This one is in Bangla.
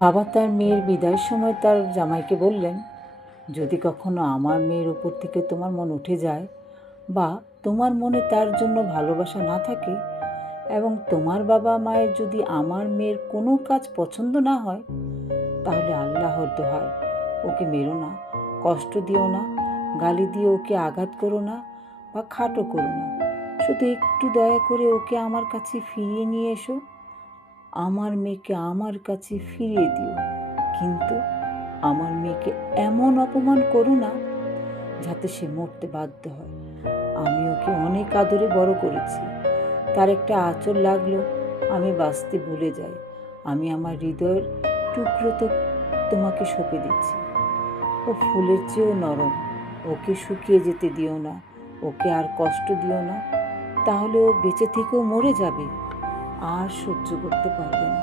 বাবা তার মেয়ের বিদায়ের সময় তার জামাইকে বললেন, যদি কখনো আমার মেয়ের উপর থেকে তোমার মন উঠে যায় বা তোমার মনে তার জন্য ভালোবাসা না থাকে এবং তোমার বাবা মায়ের যদি আমার মেয়ের কোনো কাজ পছন্দ না হয়, তাহলে আল্লাহর দোহায় ওকে মেরো না, কষ্ট দিও না, গালি দিয়ে ওকে আঘাত করো না বা খাটো করো না। শুধু একটু দয়া করে ওকে আমার কাছে ফিরিয়ে নিয়ে এসো। আমার মেয়েকে আমার কাছে ফিরিয়ে দিও, কিন্তু আমার মেয়েকে এমন অপমান করো না যাতে সে মরতে বাধ্য হয়। আমি ওকে অনেক আদরে বড় করেছি, তার একটা আঁচল লাগলো আমি বাঁচতে ভুলে যাই। আমি আমার হৃদয়ের টুকরো তো তোমাকে সঁপে দিচ্ছি। ও ফুলের চেয়েও নরম, ওকে শুকিয়ে যেতে দিও না, ওকে আর কষ্ট দিও না, তাহলে ও বেঁচে থেকেও মরে যাবে, আর সহ্য করতে পারবে না।